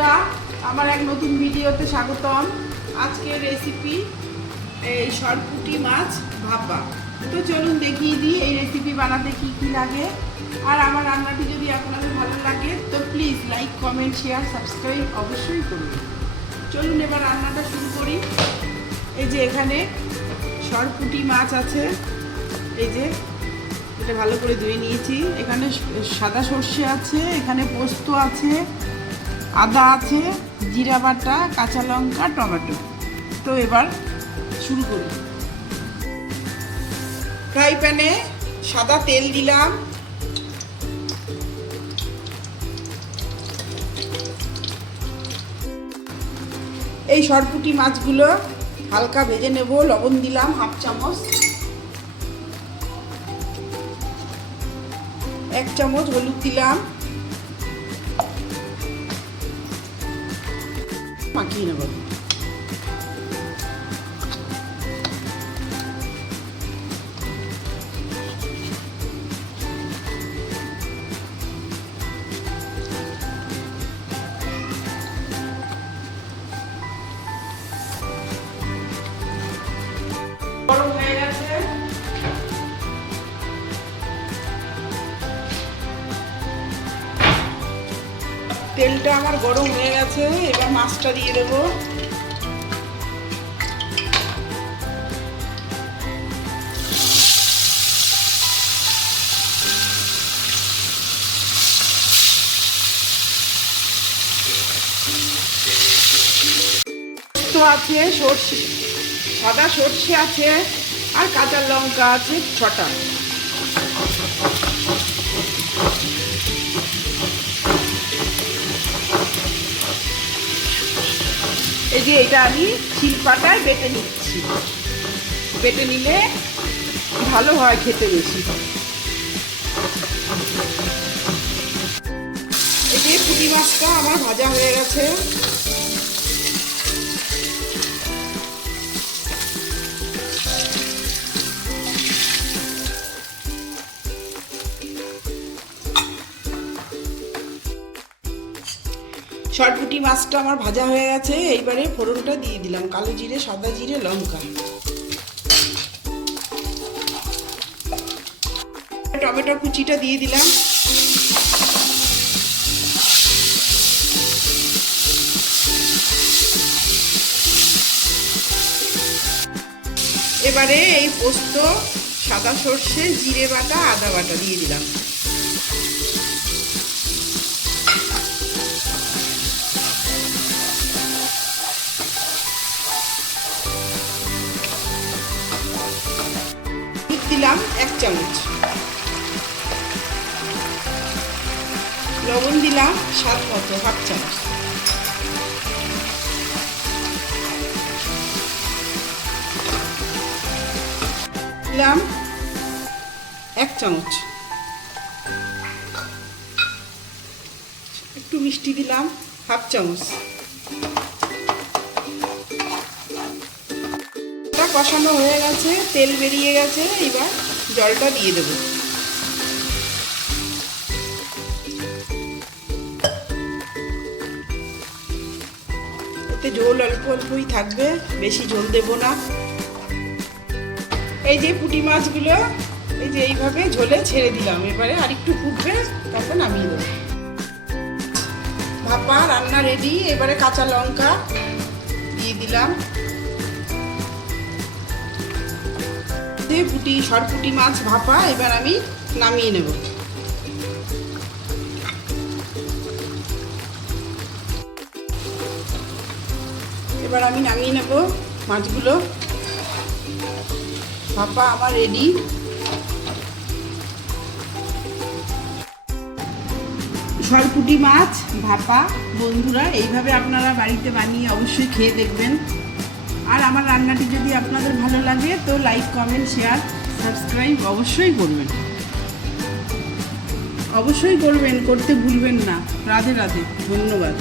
বন্ধুরা, আমার এক নতুন ভিডিওতে স্বাগতম। আজকের রেসিপি এই সরপুটি মাছ ভাপা। তো চলুন দেখিয়ে দিই এই রেসিপি বানাতে কি কি লাগে। আর আমার রান্নাটি যদি আপনাদের ভালো লাগে, তো please like comment share subscribe অবশ্যই করুন। চলুন এবার রান্নাটা শুরু করি। এই যে এখানে সরপুটি মাছ আছে। এই যে এটা ভালো করে ধুয়ে নিয়েছি। এখানে সাদা সর্ষে আছে, এখানে পোস্ত আছে আদা আছে, জিরা বাটা, কাঁচা লঙ্কা, টমেটো। তো এবার শুরু করি। ফ্রাই প্যানে সাদা তেল দিলাম। এই সরপুটি মাছগুলো হালকা ভেজে নেব, লবণ দিলাম হাফ চামচ। এক চামচ হলুদ দিলাম। মাখিয়ে নেব তেলটা আমার গরম হয়ে গেছে, এবার মাছটা দিয়ে দেবো। আছে, সর্ষে, সাদা সর্ষে আছে, আর কাঁচা লঙ্কা আছে, ছটা। এই যে এটা আমি শিলপাটায় বেটে নিচ্ছি। বেটে নিলে ভালো হয় খেতে বেশি। এই যে পুঁটি মাছটা আমার ভাজা হয়ে গেছে। শর্টপুটি মাছটা আমার ভাজা হয়ে গেছে, এইবারে ফোড়নটা দিয়ে দিলাম, কালো জিরে, সাদা জিরে, লঙ্কা। টমেটো কুচিটা দিয়ে দিলাম। এবারে এই পোস্ত, সাদা সর্ষে, জিরে বাটা, আদা বাটা দিয়ে দিলাম। দিলাম এক চামচ। লবণ দিলাম স্বাদ মতো, হাফ চামচ। দিলাম এক চামচ। একটু মিষ্টি দিলাম, হাফ চামচ। কষানো হয়ে গেছে, তেল বেরিয়ে গেছে, এবার জলটা দিয়ে দেবো। এতে ঝোল অল্প অল্পই থাকবে, বেশি ঝোল দেব না। এই যে পুঁটি মাছগুলো, এই যে এইভাবে ঝোলে ছেড়ে দিলাম। এবারে আর একটু ফুটবে তখন নামিয়ে দেবো। ভাপা, রান্না রেডি এবারে কাঁচা লঙ্কা দিয়ে দিলাম। পুটি, সরপুটি মাছ ভাপা, এবার আমি নামিয়ে নেব। এবার আমি নামিয়ে নেব মাছগুলো। ভাপা আমার রেডি সরপুটি মাছ, ভাপা, বন্ধুরা, এইভাবে আপনারা বাড়িতে বানিয়ে অবশ্যই খেয়ে দেখবেন। আর আমার রান্নাটি যদি আপনাদের ভালো লাগে, তো লাইক কমেন্ট শেয়ার সাবস্ক্রাইব অবশ্যই করবেন। অবশ্যই করবেন, করতে ভুলবেন না। রাধে রাধে, ধন্যবাদ।